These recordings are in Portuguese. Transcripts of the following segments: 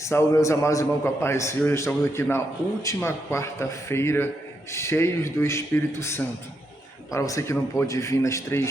Salve, meus amados irmãos, com a paz do Senhor. Estamos aqui na última quarta-feira, cheios do Espírito Santo. Para você que não pôde vir nas 3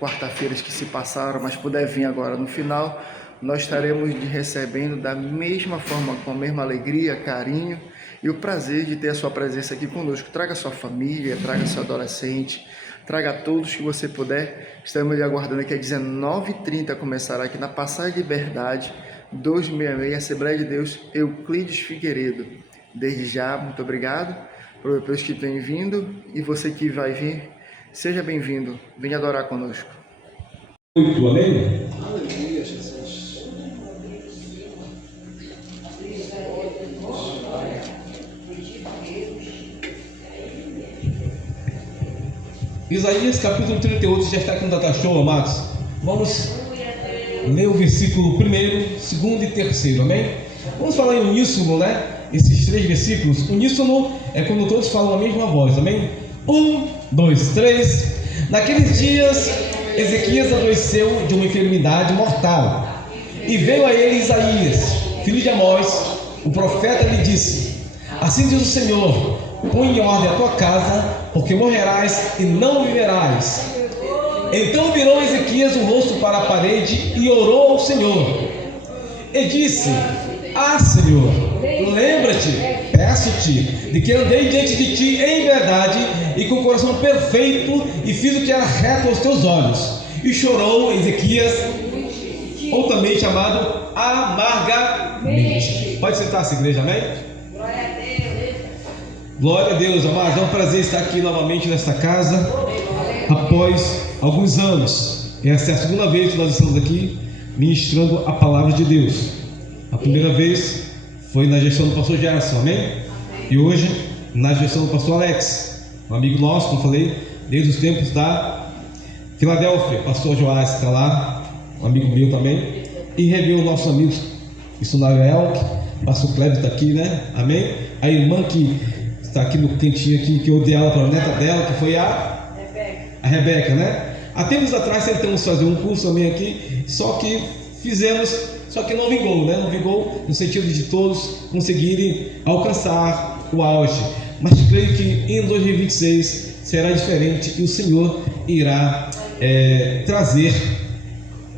quarta-feiras que se passaram, mas puder vir agora no final, nós estaremos lhe recebendo da mesma forma, com a mesma alegria, carinho e o prazer de ter a sua presença aqui conosco. Traga sua família, traga seu adolescente, traga todos que você puder. Estamos lhe aguardando aqui às 19h30, começará aqui na Passagem Liberdade, 266, Assembleia de Deus, Euclides Figueiredo. Desde já, muito obrigado pelos que têm vindo, e você que vai vir, seja bem-vindo, venha adorar conosco. Muito, amém? Aleluia, Jesus. Isaías capítulo 38, já está aqui no Datashow, amados. Vamos ler o versículo 1º, 2º e 3º, amém? Vamos falar em uníssono, né? Esses 3 versículos. Uníssono é quando todos falam a mesma voz, amém? 1, 2, 3. Naqueles dias, Ezequias adoeceu de uma enfermidade mortal, e veio a ele Isaías, filho de Amós, o profeta, lhe disse: assim diz o Senhor, põe em ordem a tua casa, porque morrerás e não viverás. Então virou Ezequias o rosto para a parede e orou ao Senhor, e disse: ah, Senhor, lembra-te, peço-te, de que andei diante de ti em verdade e com o coração perfeito, e fiz o que era reto aos teus olhos. E chorou Ezequias, ou também chamado amargamente. Pode sentar-se, igreja, amém? Glória a Deus, amados. É um prazer estar aqui novamente nesta casa, após alguns anos. Essa é a segunda vez que nós estamos aqui ministrando a palavra de Deus. A primeira vez foi na gestão do pastor Gerson, amém? E hoje na gestão do pastor Alex, um amigo nosso, como falei, desde os tempos da Filadélfia. Pastor Joás está lá, um amigo meu também. E reveu os nossos amigos, missionário Elk, pastor Cleber está aqui, né? Amém? A irmã que está aqui no cantinho aqui, que eu dei ela para a neta dela, que foi a Rebeca, né? Há tempos atrás tentamos fazer um curso também aqui, só que não vingou, né? Não vingou no sentido de todos conseguirem alcançar o auge. Mas creio que em 2026 será diferente, e o Senhor irá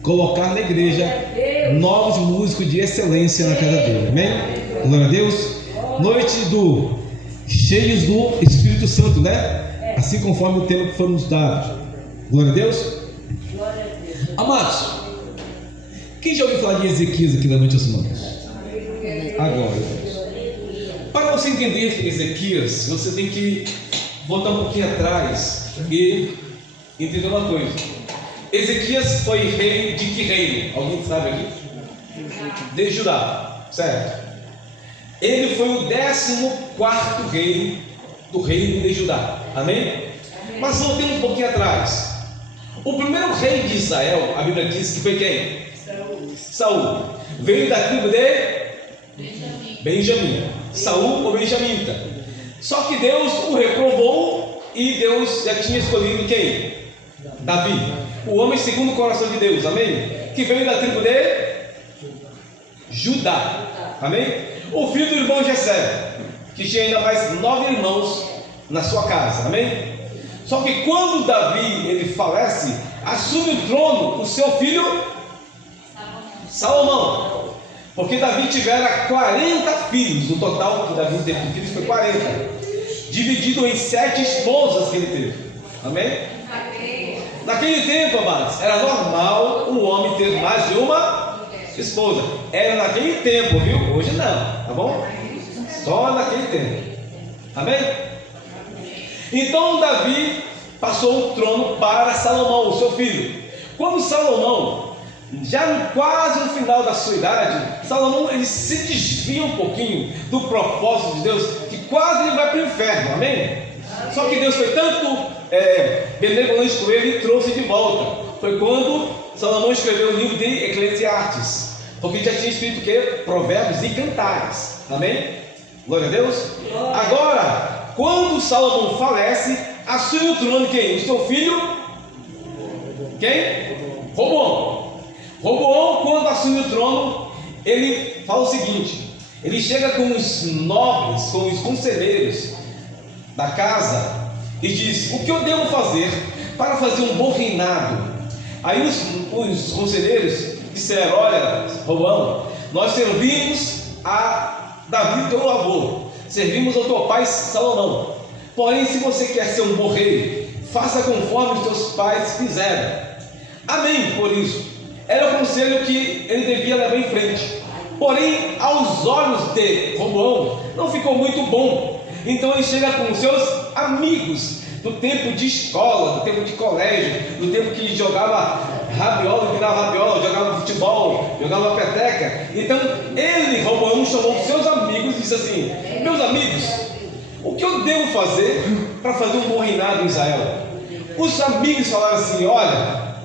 colocar na igreja novos músicos de excelência na casa dele, amém? Glória a Deus. Noite cheios do Espírito Santo, né? Assim conforme o tema que foi nos dado. Glória a Deus. Amados, quem já ouviu falar de Ezequias aqui na noite das mãos? Agora, para você entender Ezequias, você tem que voltar um pouquinho atrás e entender uma coisa. Ezequias foi rei de que reino? Alguém sabe aqui? De Judá, certo? Ele foi o 14º rei do reino de Judá, amém? Mas voltemos um pouquinho atrás. O primeiro rei de Israel, a Bíblia diz que foi quem? Saul. Veio da tribo de Benjamim. Saul ou benjamita. Só que Deus o reprovou, e Deus já tinha escolhido quem? Davi, o homem segundo o coração de Deus, amém? Que veio da tribo de Judá, amém? O filho do irmão Jessé, que tinha ainda mais 9 irmãos na sua casa, amém? Só que quando Davi ele falece, assume o trono o seu filho Salomão, porque Davi tivera 40 filhos. O total que Davi teve de filhos foi 40, dividido em 7 esposas que ele teve, amém? Naquele tempo, amados, era normal um homem ter mais de uma esposa. Era naquele tempo, viu? Hoje não, tá bom? Só naquele tempo, amém? Então Davi passou o trono para Salomão, o seu filho. Quando Salomão, já quase no final da sua idade, Salomão ele se desvia um pouquinho do propósito de Deus, que quase ele vai para o inferno, amém? Só que Deus foi tanto benevolente com ele e trouxe de volta. Foi quando Salomão escreveu o livro de Eclesiastes, porque já tinha escrito o que? Provérbios e cantares, amém? Glória a Deus. Agora, quando Salomão falece, assume o trono quem? O seu filho? Quem? Roboão. Roboão, quando assume o trono, ele fala o seguinte: ele chega com os nobres, com os conselheiros da casa e diz: o que eu devo fazer para fazer um bom reinado? Aí os conselheiros disseram: olha, Roboão, nós servimos a Davi, teu avô, servimos ao teu pai Salomão. Porém, se você quer ser um bom rei, faça conforme os teus pais fizeram. Amém, por isso. Era o conselho que ele devia levar em frente. Porém, aos olhos de Roboão, não ficou muito bom. Então ele chega com os seus amigos do tempo de escola, do tempo de colégio, do tempo que jogava rabiola, virava rabiola, jogava futebol, jogava peteca. Então ele, Roboão, chamou os seus amigos e disse assim: meus amigos, o que eu devo fazer para fazer um bom reinado em Israel? Os amigos falaram assim: olha,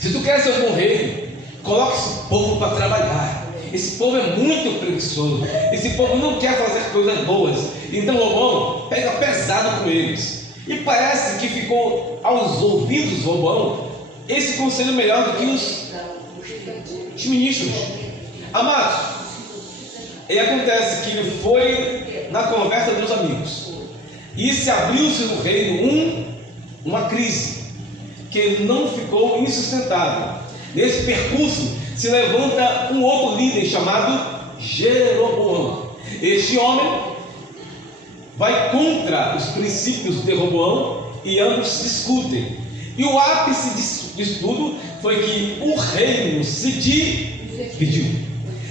se tu quer ser um bom rei, coloque esse povo para trabalhar. Esse povo é muito preguiçoso, esse povo não quer fazer coisas boas. Então Roboão pega pesado com eles. E parece que ficou aos ouvidos de Roboão esse conselho melhor do que os ministros. Amados, e acontece que ele foi na conversa dos amigos e se abriu-se no reino uma crise que ele não ficou insustentável. Nesse percurso se levanta um outro líder chamado Jeroboão. Este homem vai contra os princípios de Roboão e ambos discutem. E o ápice disso tudo foi que o reino se dividiu.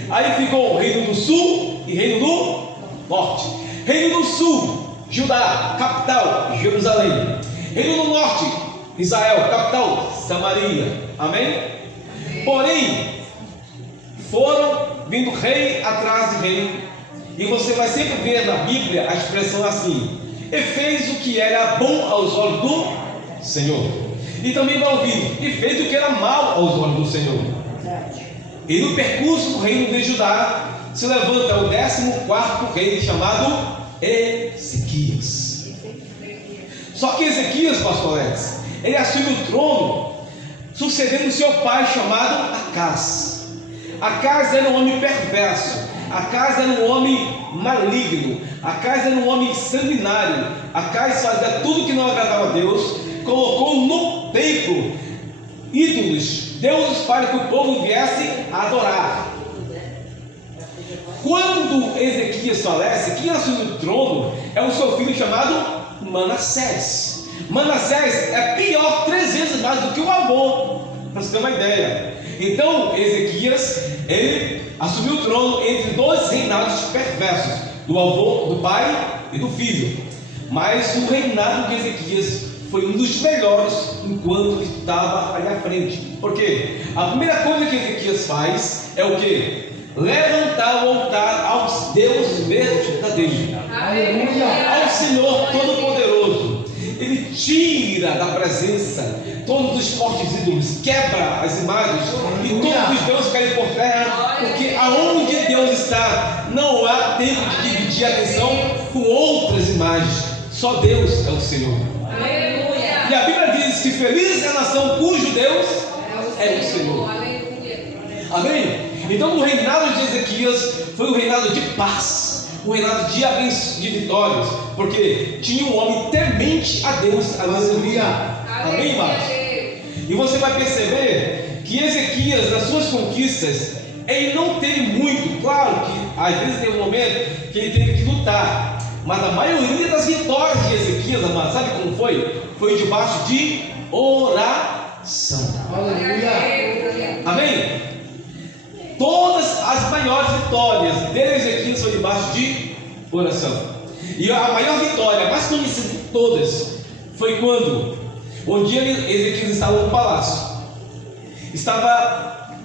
Aí ficou o reino do sul e reino do norte. Reino do sul, Judá, capital, Jerusalém. Reino do norte, Israel, capital, Samaria. Amém? Porém, foram vindo rei atrás de rei. E você vai sempre ver na Bíblia a expressão assim: e fez o que era bom aos olhos do Senhor. E também vai ouvir: e fez o que era mal aos olhos do Senhor. E no percurso do reino de Judá se levanta o 14º rei, chamado Ezequias. Só que Ezequias, pastor Alex, ele assume o trono sucedendo seu pai chamado Acaz. Acaz era um homem perverso. Acaz era um homem maligno. Acaz era um homem sanguinário. Acaz fazia tudo que não agradava a Deus. Colocou no templo ídolos, deuses, para que o povo viesse a adorar. Quando Ezequias falece, quem assume o trono é o seu filho chamado Manassés. Manassés é pior 3 vezes mais do que o avô, para você ter uma ideia. Então Ezequias, ele assumiu o trono entre 2 reinados perversos, do avô, do pai e do filho. Mas o reinado de Ezequias foi um dos melhores enquanto ele estava ali à frente. Por quê? A primeira coisa que Ezequias faz é o quê? Levantar o altar aos deuses verdadeiros, ao Senhor Todo-Poderoso. Ele tira da presença todos os fortes ídolos, quebra as imagens e todos os deuses caem por terra, porque aonde Deus está não há tempo de dividir a atenção com outras imagens. Só Deus é o Senhor. E a Bíblia diz que feliz é a nação cujo Deus é o Senhor. Amém? Então o reinado de Ezequias foi um reinado de paz, um reinado de vitórias, porque tinha um homem temente a Deus. Aleluia. Amém, irmãos? E você vai perceber que Ezequias, nas suas conquistas, ele não teve muito. Claro que às vezes tem um momento que ele teve que lutar, mas a maioria das vitórias de Ezequias, amado, sabe como foi? Foi debaixo de oração. Aleluia. Amém? Todas as maiores vitórias de Ezequias foi debaixo de oração. E a maior vitória, mais conhecida de todas, foi quando um dia Ezequias estava no palácio, estava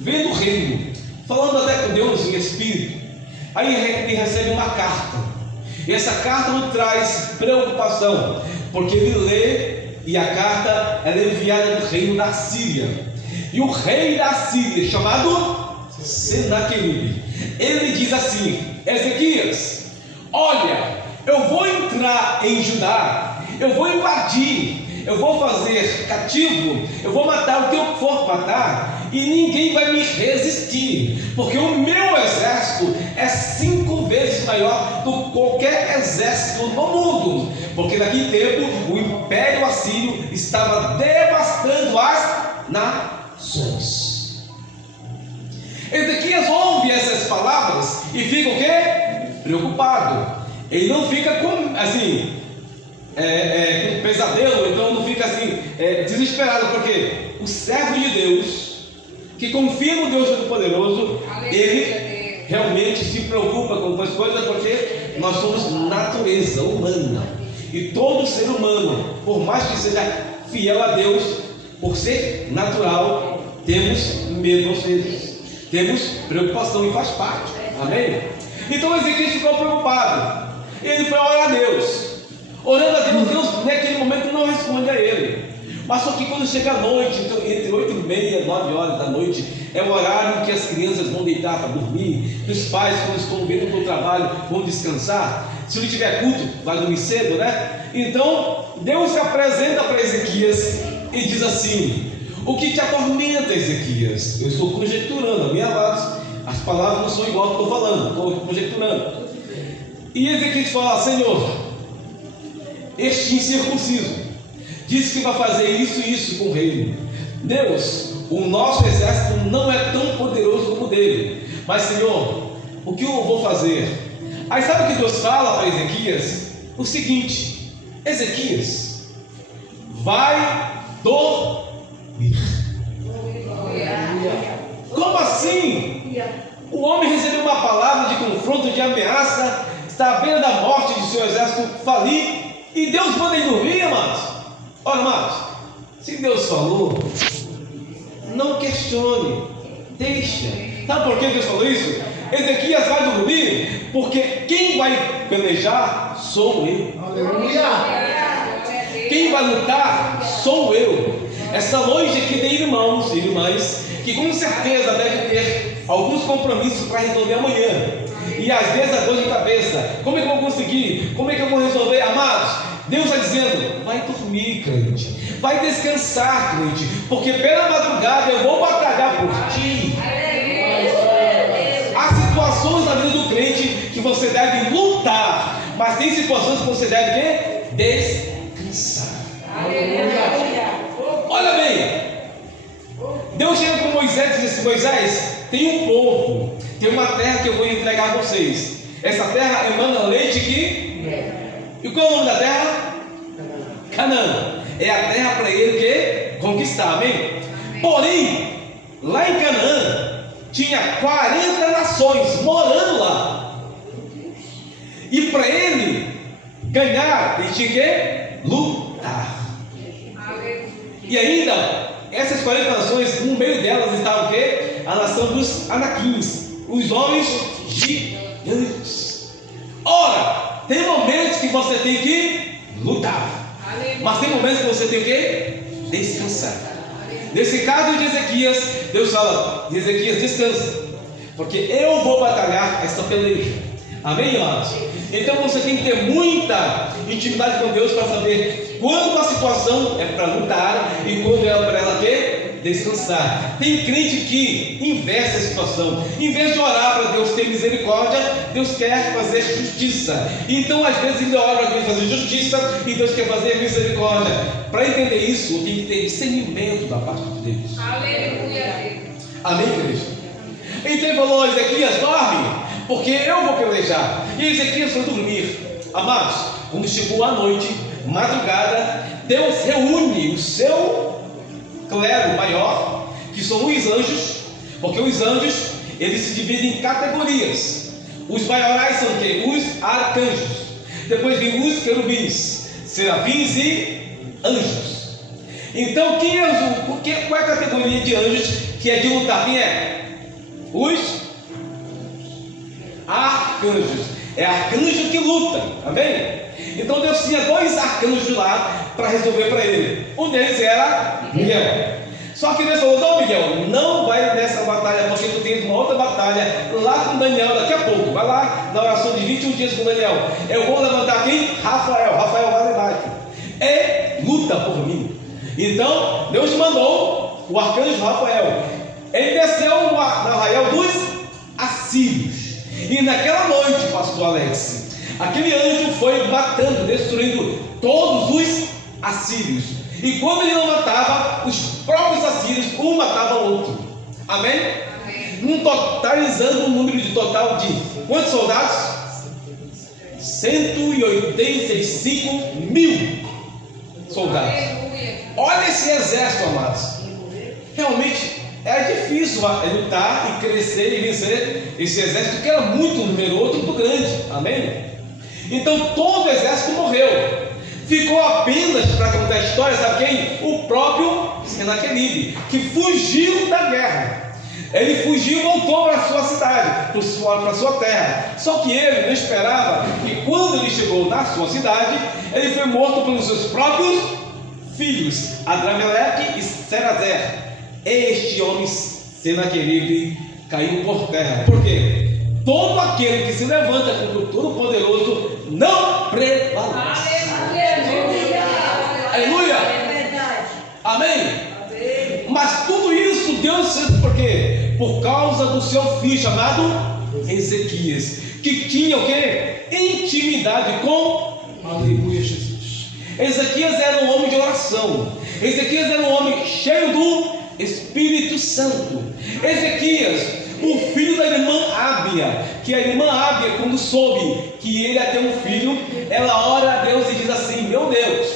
vendo o reino, falando até com Deus em espírito. Aí ele recebe uma carta, e essa carta lhe traz preocupação, porque ele lê e a carta é enviada do reino da Síria. E o rei da Síria, chamado Senaqueribe, ele diz assim: Ezequias, olha, eu vou entrar em Judá, eu vou invadir, eu vou fazer cativo, eu vou matar o que eu for matar, e ninguém vai me resistir, porque o meu exército é 5 vezes maior do que qualquer exército no mundo, porque naquele tempo o Império Assírio estava devastando as nações. Ezequias ouve essas palavras e fica o quê? Preocupado. Ele não fica com pesadelo, então não fica desesperado, porque o servo de Deus, que confia no Deus Todo-Poderoso, ele realmente se preocupa com as coisas, porque nós somos natureza humana, e todo ser humano, por mais que seja fiel a Deus, por ser natural, temos medo às vezes, temos preocupação, e faz parte, amém? Então Ezequias ficou preocupado, ele foi orar a Deus. Orando a Deus, Deus naquele momento não responde a ele. Mas só que quando chega a noite, então, entre 8h30 e 9 horas da noite, é o horário que as crianças vão deitar para dormir, que os pais, quando estão vindo para o trabalho, vão descansar. Se não tiver culto, vai dormir cedo, né? Então, Deus se apresenta para Ezequias e diz assim: o que te atormenta, Ezequias? Eu estou conjecturando, meus amados, as palavras não são igual que eu estou falando, estou conjecturando. E Ezequias fala: Senhor, este incircunciso diz que vai fazer isso e isso com o reino. Deus, o nosso exército não é tão poderoso como o dele, mas Senhor, o que eu vou fazer? Aí sabe o que Deus fala para Ezequias? O seguinte: Ezequias, vai dormir. Como assim? O homem recebeu uma palavra de confronto, de ameaça, está à beira da morte de seu exército falir, e Deus manda ele dormir, amados. Olha, amados, se Deus falou, não questione, deixa. Sabe por que Deus falou isso? Ezequias vai dormir, porque quem vai pelejar sou eu. Aleluia. Quem vai lutar sou eu. Essa noite aqui tem irmãos e irmãs que com certeza devem ter alguns compromissos para resolver amanhã, e às vezes a dor de cabeça: como é que eu vou conseguir? Como é que eu vou resolver? Amados, Deus está dizendo: vai dormir, crente, vai descansar, crente, porque pela madrugada eu vou batalhar por ti. Há situações na vida do crente que você deve lutar, mas tem situações que você deve descansar. Olha bem, Deus chega com Moisés e diz assim: Moisés, tem um povo, tem uma terra que eu vou entregar a vocês. Essa terra emana leite e qual é o nome da terra? Canaã. É a terra para ele que conquistar, amém? Porém, lá em Canaã tinha 40 nações morando lá, e para ele ganhar, ele tinha que lutar. E ainda, essas 40 nações, no meio delas estava o quê? A nação dos anaquins, os homens gigantes. Ora, tem momentos que você tem que lutar, mas tem momentos que você tem que descansar. Nesse caso de Ezequias, Deus fala: Ezequias, descansa, porque eu vou batalhar essa peleja. Amém, amados? Então você tem que ter muita intimidade com Deus para saber quando a situação é para lutar e quando é para ela ter descansar. Tem crente que inverte a situação. Em vez de orar para Deus ter misericórdia, Deus quer fazer justiça. Então às vezes ele ora para Deus fazer justiça e Deus quer fazer misericórdia. Para entender isso, tem que ter discernimento da parte de Deus. Aleluia. Amém, igreja? Então ele falou: Ezequias, dorme, porque eu vou pelejar. E Ezequias foi dormir. Amados, quando chegou a noite, madrugada, Deus reúne o seu clero maior, que são os anjos, porque os anjos, eles se dividem em categorias. Os maiores são quem? Os arcanjos. Depois vem os querubins, serafins e anjos. Então, qual é a categoria de anjos que é de lutar? Quem é? Os arcanjos. É arcanjo que luta, amém? Então Deus tinha 2 arcanjos lá para resolver para ele. Um deles era Miguel. Só que Deus falou: não, Miguel, não vai nessa batalha, porque tu tens uma outra batalha lá com Daniel daqui a pouco. Vai lá na oração de 21 dias com Daniel. Eu vou levantar quem? Rafael vai levar aqui. Luta por mim. Então, Deus mandou o arcanjo Rafael. Ele desceu no arraial dos assírios. E naquela noite, pastor Alex, aquele anjo foi matando, destruindo todos os assírios. E quando ele não matava, os próprios assírios, um matava o outro. Amém? Totalizando um número de total de quantos soldados? 185 mil soldados. Olha esse exército, amados. Realmente é difícil lutar e crescer e vencer esse exército, que era muito numeroso, muito grande. Amém? Então todo o exército morreu. Ficou apenas, para contar a história, sabe quem? O próprio Senaqueribe, que fugiu da guerra. Ele fugiu e voltou para a sua cidade, para a sua terra. Só que ele não esperava que, quando ele chegou na sua cidade, ele foi morto pelos seus próprios filhos, Adrameleque e Serazer. Este homem, Senaqueribe, caiu por terra. Por quê? Todo aquele que se levanta contra o Todo-Poderoso não prevalece. Aleluia! Amém? Mas tudo isso Deus fez por quê? Por causa do seu filho chamado Ezequias, que tinha o quê? Intimidade com, aleluia, Jesus. Ezequias era um homem de oração. Ezequias era um homem cheio do Espírito Santo. Ezequias, o filho da irmã Ábia, que a irmã Ábia, quando soube que ele ia ter um filho, ela ora a Deus e diz assim: meu Deus,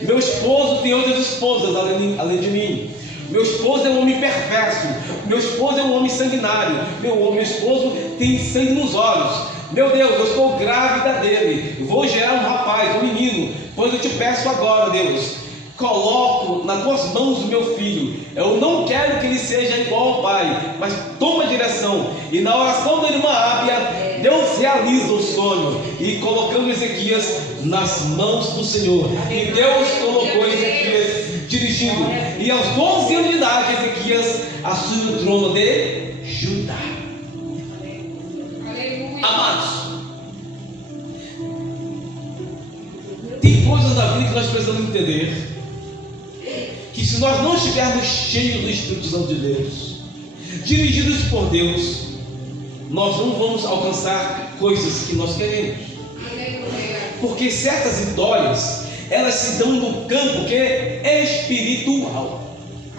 meu esposo tem outras esposas além de mim. Meu esposo é um homem perverso. Meu esposo é um homem sanguinário. Meu esposo tem sangue nos olhos. Meu Deus, eu estou grávida dele. Vou gerar um rapaz, um menino. Pois eu te peço agora, Deus, coloco nas tuas mãos o meu filho. Eu não quero que ele seja igual ao pai, mas toma direção. E na oração da irmã Ábia, Deus realiza o sonho, e colocando Ezequias nas mãos do Senhor. E Deus colocou Ezequias dirigindo. E aos 12 anos de idade, Ezequias assume o trono de Judá. Amados, tem coisas da vida que nós precisamos entender, que se nós não estivermos cheios do Espírito Santo de Deus, dirigidos por Deus, nós não vamos alcançar coisas que nós queremos. Porque certas vitórias, elas se dão no campo que é espiritual.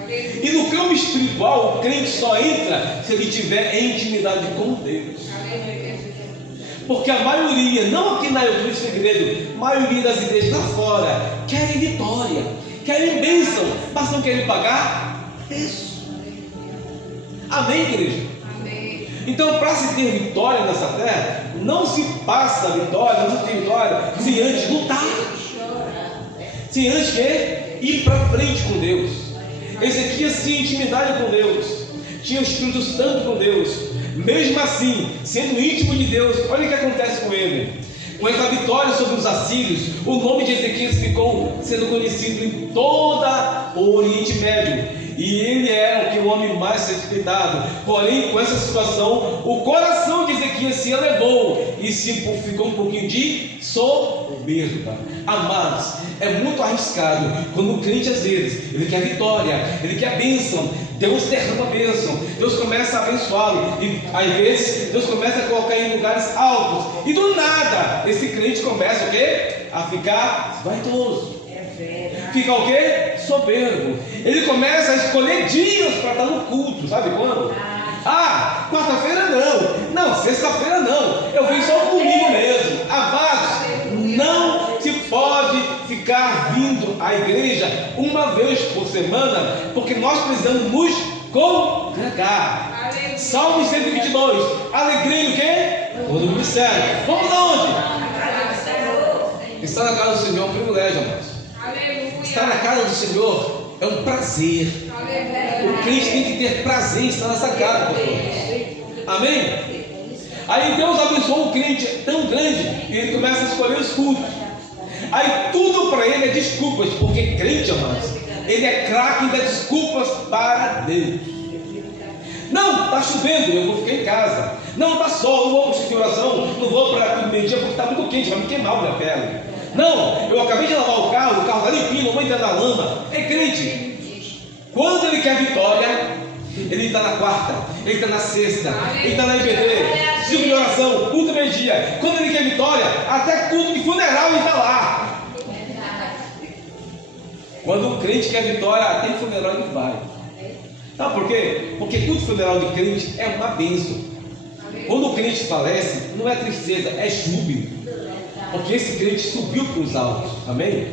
E no campo espiritual, o crente só entra se ele tiver intimidade com Deus. Porque a maioria, não aqui na Igreja Segredo, a maioria das igrejas lá fora, querem vitória, querem bênção, mas não querem pagar preço. Amém, igreja? Amém. Então, para se ter vitória nessa terra, não se passa a vitória, não se tem vitória, sem antes lutar, sem antes que ir para frente com Deus. Ezequias tinha intimidade com Deus, tinha o Espírito Santo com Deus. Mesmo assim, sendo íntimo de Deus, olha o que acontece com ele. Com essa vitória sobre os assírios, o nome de Ezequias ficou sendo conhecido em toda o Oriente Médio. E ele era o homem mais respeitado. Porém, com essa situação, o coração de Ezequias se elevou e ficou um pouquinho de soberba. Amados, é muito arriscado quando o crente, às vezes, ele quer vitória, ele quer bênção. Deus derrama a bênção, Deus começa a abençoá-lo, e às vezes Deus começa a colocar em lugares altos, e do nada esse crente começa o quê? A ficar vaidoso, fica o quê? Soberbo. Ele começa a escolher dias para estar no culto. Sabe quando? Ah, quarta-feira não, sexta-feira não, eu venho só no domingo mesmo. Amados, não se pode ficar vindo à igreja uma vez por semana, porque nós precisamos nos congregar. Salmo 122, alegria do quê? Todo mundo serve. Vamos aonde? Estar na casa do Senhor é um privilégio, amados. Estar na casa do Senhor é um prazer. O crente tem que ter prazer em estar nessa casa, pastor. Amém? Aí Deus abençoou o crente tão grande, e ele começa a escolher os cultos. Aí tudo para ele é desculpas, porque crente, amados, ele é craque em dar desculpas para Deus. Não, está chovendo, eu vou ficar em casa. Não, está sol, não vou para o oração, não vou para o meio-dia porque está muito quente, vai me queimar a minha pele. Não, eu acabei de lavar o carro está limpinho, não vou entrar na lama. É crente. Quando ele quer vitória, ele está na quarta, ele está na sexta, ele está na IBD, ciclo de oração, culto meio-dia. Quando ele quer vitória, até culto de funeral ele está lá. Quando um crente quer vitória, até em funeral ele vai. Sabe por quê? Porque culto funeral de crente é uma bênção. Quando o crente falece, não é tristeza, é júbilo. Porque esse crente subiu para os altos. Amém?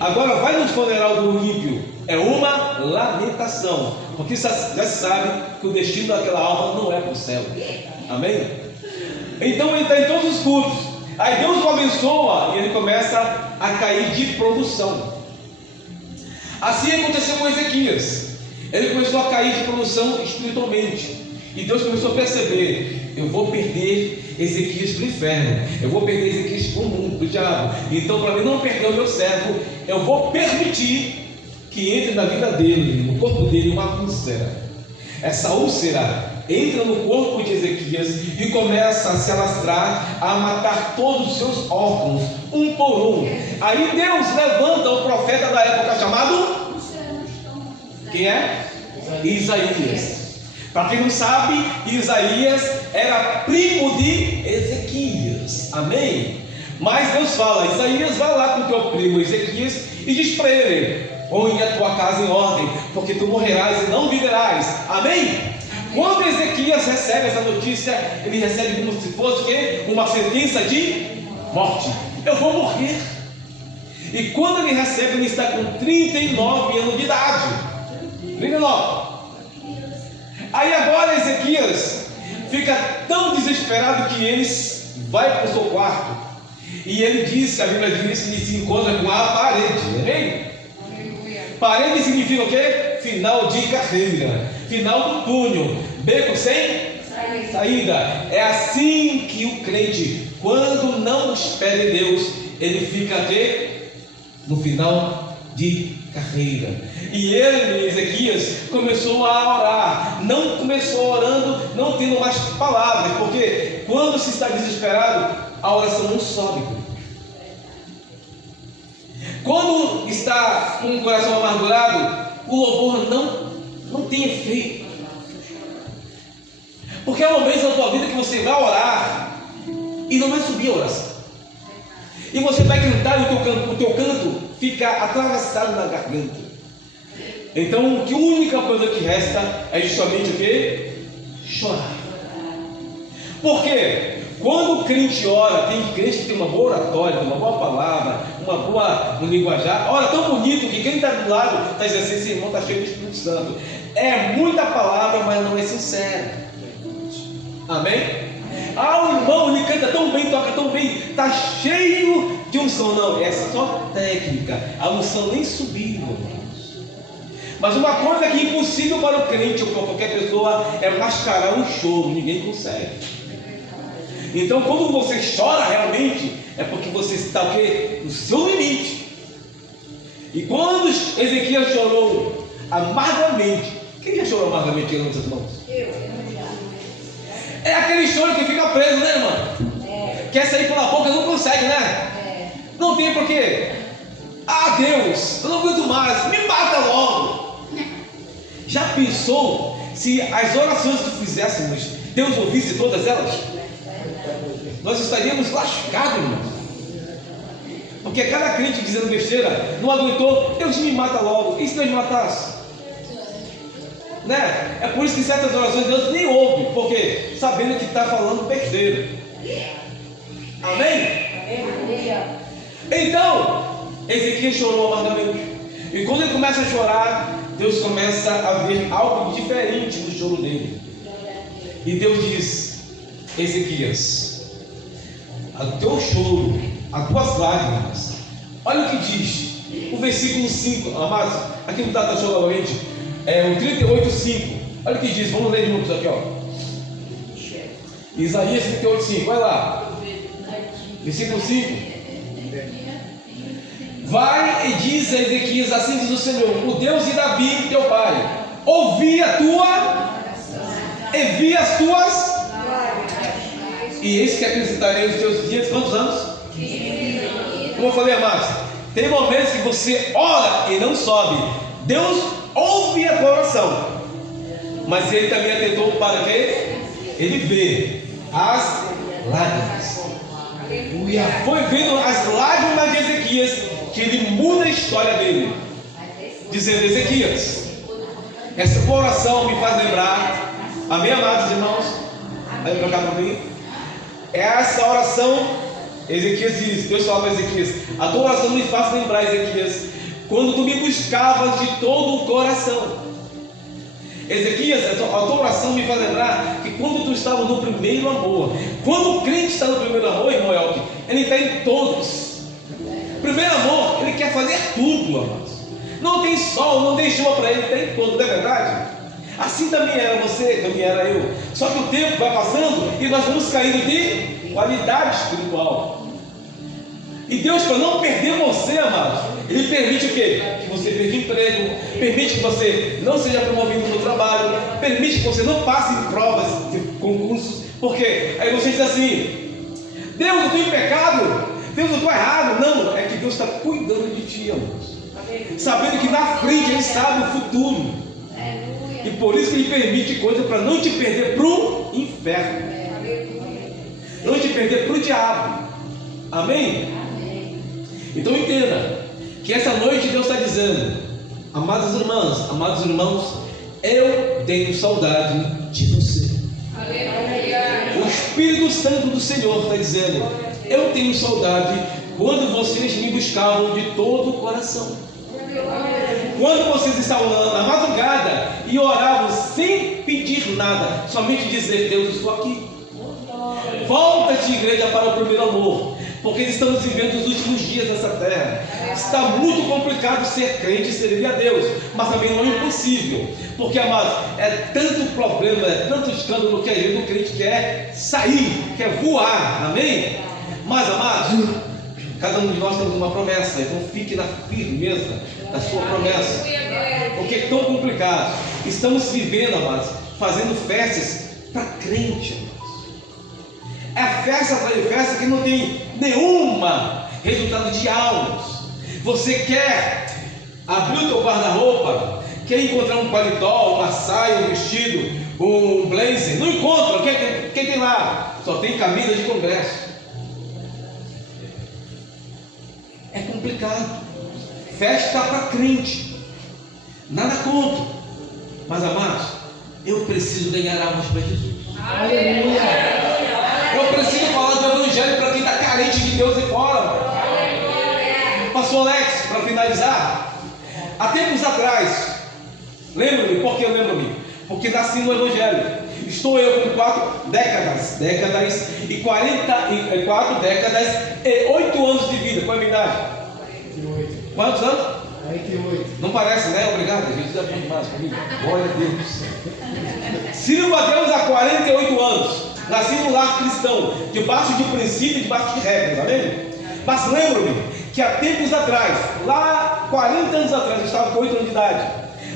Agora vai no funeral do ímpio, é uma lamentação. Porque já se sabe que o destino daquela alma não é para o céu. Amém? Então ele está em todos os cultos. Aí Deus o abençoa e ele começa a cair de produção. Assim aconteceu com Ezequias. Ele começou a cair de produção espiritualmente. E Deus começou a perceber: eu vou perder Ezequias para o inferno, eu vou perder Ezequias para o mundo, para o diabo. Então, para mim não perder o meu servo, eu vou permitir que entre na vida dele, no corpo dele, uma úlcera. Essa úlcera entra no corpo de Ezequias e começa a se alastrar, a matar todos os seus órgãos, um por um. Aí Deus levanta o profeta da época chamado... Quem é? Isaías. Para quem não sabe, Isaías era primo de Ezequias. Amém? Mas Deus fala: Isaías, vai lá com o teu primo Ezequias e diz para ele: põe a tua casa em ordem, porque tu morrerás e não viverás. Amém? Quando Ezequias recebe essa notícia, ele recebe como se fosse o quê? Uma sentença de morte. Eu vou morrer. E quando ele recebe, ele está com 39 anos de idade. 39. Aí agora Ezequias fica tão desesperado que ele vai para o seu quarto. E ele diz, a Bíblia diz que ele se encontra com a parede. Amém? Parede significa o quê? Final de carreira, final do túnel, beco sem saída. É assim que o crente, quando não espera em Deus, ele fica aqui no final de carreira. E ele, Ezequias, começou a orar. Não começou orando, não tendo mais palavras, porque quando se está desesperado, a oração não sobe. Quando está com o coração amargurado, o louvor não tem efeito. Porque há momentos na tua vida que você vai orar e não vai subir a oração. E você vai cantar e o teu canto fica atravessado na garganta. Então, a única coisa que resta é justamente o quê? Chorar. Por quê? Quando o crente ora, tem crente que tem uma boa oratória, uma boa palavra, um linguajar, ora tão bonito que quem está do lado está dizendo assim: esse irmão está cheio do Espírito Santo. É muita palavra, mas não é sincero. Amém? O irmão, ele canta tão bem, toca tão bem, está cheio de unção. Não, é só técnica. A unção nem subiu. Mas uma coisa que é impossível para o crente ou para qualquer pessoa é mascarar um choro. Ninguém consegue. Então, quando você chora realmente, é porque você está o quê? No seu limite. E quando Ezequias chorou amargamente, quem já chorou amargamente aí nas suas mãos? É aquele choro que fica preso, né, irmão? Quer sair pela boca, não consegue, né? Não tem porquê. Deus, eu não aguento mais, me mata logo. Já pensou se as orações que fizéssemos, Deus ouvisse todas elas? Nós estaríamos lascados, irmãos. Porque cada crente dizendo besteira, não aguentou, Deus me mata logo. E se Deus me matasse? Né? É por isso que certas orações Deus nem ouve, porque sabendo que está falando besteira. Amém? Então, Ezequias chorou amargamente. E quando ele começa a chorar, Deus começa a ver algo diferente no choro dele. E Deus diz: Ezequias, o teu choro, as tuas lágrimas, olha o que diz o versículo 5, amados, aqui no Tata Show novamente, o 38:5, olha o que diz, vamos ler juntos aqui, ó. Isaías 38:5, vai lá, versículo 5. Vai e diz a Ezequias: assim diz o Senhor, o Deus de Davi, teu pai, ouvi a tua, e vi as tuas, e eis que acrescentarei os teus dias, quantos anos? Como eu falei, amados, tem momentos que você ora e não sobe. Deus ouve a tua oração, mas Ele também atentou para quê? Ele vê as lágrimas. Foi vendo as lágrimas de Ezequias que Ele muda a história dele, dizendo: Ezequias, essa tua oração me faz lembrar. Amém, amados irmãos? Vai para cá para mim. Essa oração, Ezequias diz, Deus fala para Ezequias: a tua oração me faz lembrar, Ezequias, quando tu me buscavas de todo o coração. Ezequias, a tua oração me faz lembrar que quando tu estava no primeiro amor. Quando o crente está no primeiro amor, irmão Elke, ele está em todos. Primeiro amor, ele quer fazer tudo, amados. Não tem sol, não tem chuva para ele, tem todo, não é verdade? Assim também era você, também era eu. Só que o tempo vai passando e nós vamos caindo de qualidade espiritual. E Deus, para não perder você, amados, Ele permite o quê? Que você perca emprego, permite que você não seja promovido no trabalho, permite que você não passe em provas, de concursos, porque aí você diz assim: Deus, eu estou em pecado, Deus, eu estou errado. Não, é que Deus está cuidando de ti, amados, sabendo que na frente Ele sabe o futuro, e por isso que Ele permite coisas para não te perder para o inferno, não te perder para o diabo. Amém? Então entenda que essa noite Deus está dizendo: amadas irmãs, amados irmãos, eu tenho saudade de você. O Espírito Santo do Senhor está dizendo: eu tenho saudade quando vocês me buscavam de todo o coração. Quando vocês estavam na madrugada e oravam sem pedir nada, somente dizer: Deus, eu estou aqui. Volta-te, igreja, para o primeiro amor, porque estamos vivendo os últimos dias nessa terra. Está muito complicado ser crente e servir a Deus, mas também não é impossível, porque, amados, é tanto problema, é tanto escândalo que a gente, o crente quer sair, quer voar. Amém? Mas, amados, cada um de nós temos uma promessa, então fique na firmeza da sua promessa, porque é tão complicado. Estamos vivendo, amados, fazendo festas para crente, amados. É festa atrás de festa que não tem nenhuma resultado de almas. Você quer abrir o teu guarda-roupa, quer encontrar um paletó, uma saia, um vestido, um blazer, não encontra. Quem tem lá? Só tem camisa de congresso. É complicado. Festa para crente, nada contra, mas, amados, eu preciso ganhar almas para Jesus. Aleluia. Eu preciso falar do Evangelho para quem está carente de Deus e fora. Pastor Alex, para finalizar, há tempos atrás, lembro-me, por que eu lembro-me? Porque nasci no Evangelho. Estou eu com 4 décadas e 44 décadas e 8 anos de vida. Qual é a minha idade? 48. Quantos anos? 48. Não parece, né? Obrigado, Jesus é bom demais comigo. Glória a Deus. Sirvo a Deus há 48 anos. Nasci num lar cristão, debaixo de princípios, debaixo de regras, amém? Mas lembro-me que há tempos atrás, lá 40 anos atrás, eu estava com 8 anos de idade.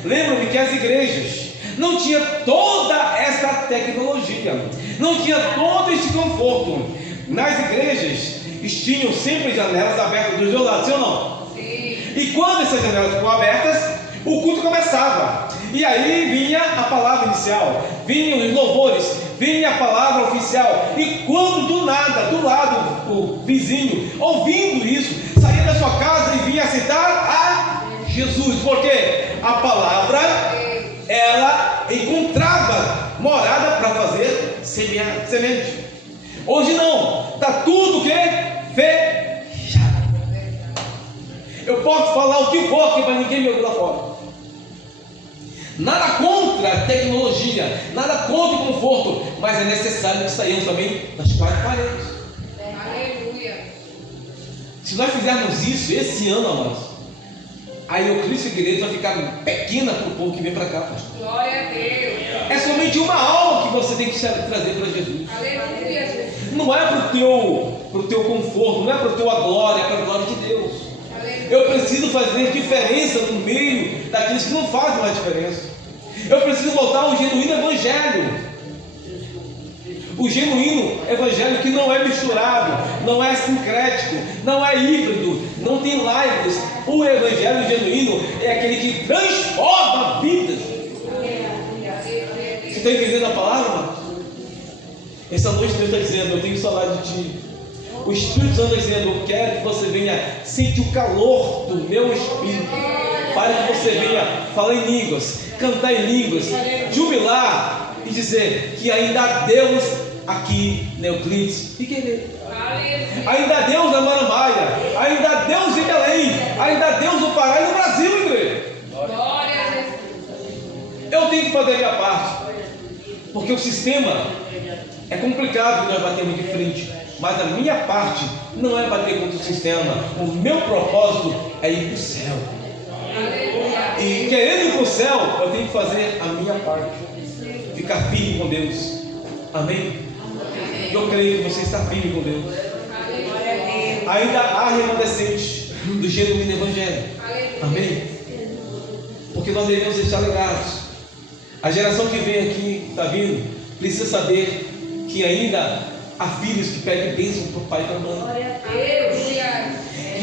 Lembro-me que as igrejas não tinham toda essa tecnologia, não tinha todo esse conforto. Nas igrejas tinham sempre janelas abertas dos dois lados, sim ou não? Sim. E quando essas janelas ficam abertas, o culto começava. E aí vinha a palavra inicial, vinham os louvores, vinha a palavra oficial. E quando do nada, do lado, o vizinho, ouvindo isso, saía da sua casa e vinha aceitar a Jesus. Porque a palavra, ela encontrava morada para fazer semente. Hoje não, está tudo o que? Fechado. Eu posso falar o que for aqui para ninguém me ouvir lá fora. Nada contra a tecnologia, nada contra o conforto, mas é necessário que saiamos também das 4 paredes. Aleluia. Se nós fizermos isso esse ano, amados, aí o Cristo Igreja vai ficar pequena para o povo que vem para cá, pastor. Glória a Deus. É somente uma alma que você tem que trazer para Jesus. Aleluia. Não é para o teu conforto, não é para a tua glória, é para a glória de Deus. Eu preciso fazer diferença no meio daqueles que não fazem mais diferença. Eu preciso voltar ao genuíno evangelho. O genuíno evangelho que não é misturado, não é sincrético, não é híbrido, não tem laicos. O evangelho genuíno é aquele que transforma vidas. Você está entendendo a palavra? Essa noite Deus está dizendo: eu tenho saudade de ti. O Espírito Santo está dizendo: eu quero que você venha sentir o calor do meu Espírito, para que você venha falar em línguas, cantar em línguas, jubilar e dizer que ainda há Deus aqui na Euclides e querer. Ainda há Deus na Maramaia, ainda há Deus em Belém, ainda há Deus no Pará e no Brasil, igreja. Eu tenho que fazer a minha parte, porque o sistema é complicado que nós batemos de frente, mas a minha parte não é bater contra o sistema. O meu propósito é ir para o céu. E querendo ir para o céu, eu tenho que fazer a minha parte, ficar firme com Deus. Amém? Eu creio que você está firme com Deus. Ainda há remanescentes do genuíno evangelho. Amém? Porque nós devemos deixar legados. A geração que vem aqui, está vindo, precisa saber que ainda há filhos que pedem bênção para o pai e para a mãe.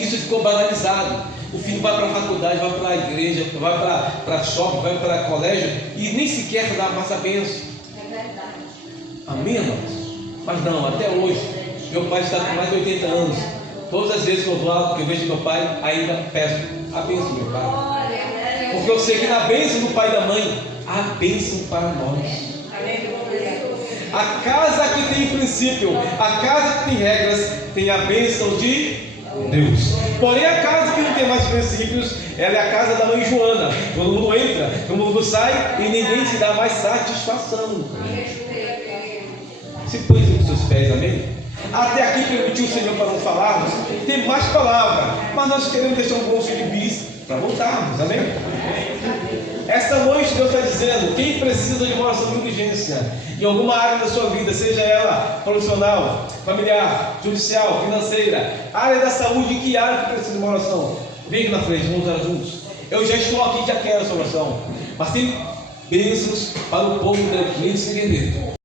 Isso ficou banalizado. O filho vai para a faculdade, vai para a igreja, vai para shopping, vai para colégio e nem sequer dá mais a bênção. Amém, irmãos? Mas não, até hoje, meu pai está com mais de 80 anos. Todas as vezes que eu vou lá, que eu vejo meu pai, ainda peço a bênção do meu pai. Porque eu sei que na bênção do pai e da mãe, há bênção para nós. A casa que tem princípio, a casa que tem regras, tem a bênção de Deus. Porém, a casa que não tem mais princípios, ela é a casa da mãe Joana. Todo mundo entra, todo mundo sai e ninguém se dá mais satisfação. Se põe nos seus pés, amém? Até aqui permitiu o Senhor para não falarmos. Tem mais palavra, mas nós queremos deixar um bolso de bis para voltarmos, amém? Esta noite Deus está dizendo: quem precisa de uma oração de urgência em alguma área da sua vida, seja ela profissional, familiar, judicial, financeira, área da saúde, em que área que precisa de uma oração, venha na frente, vamos orar juntos. Eu já estou aqui, já quero essa oração, mas tem bênçãos para o povo da Euclides e Guerreiro.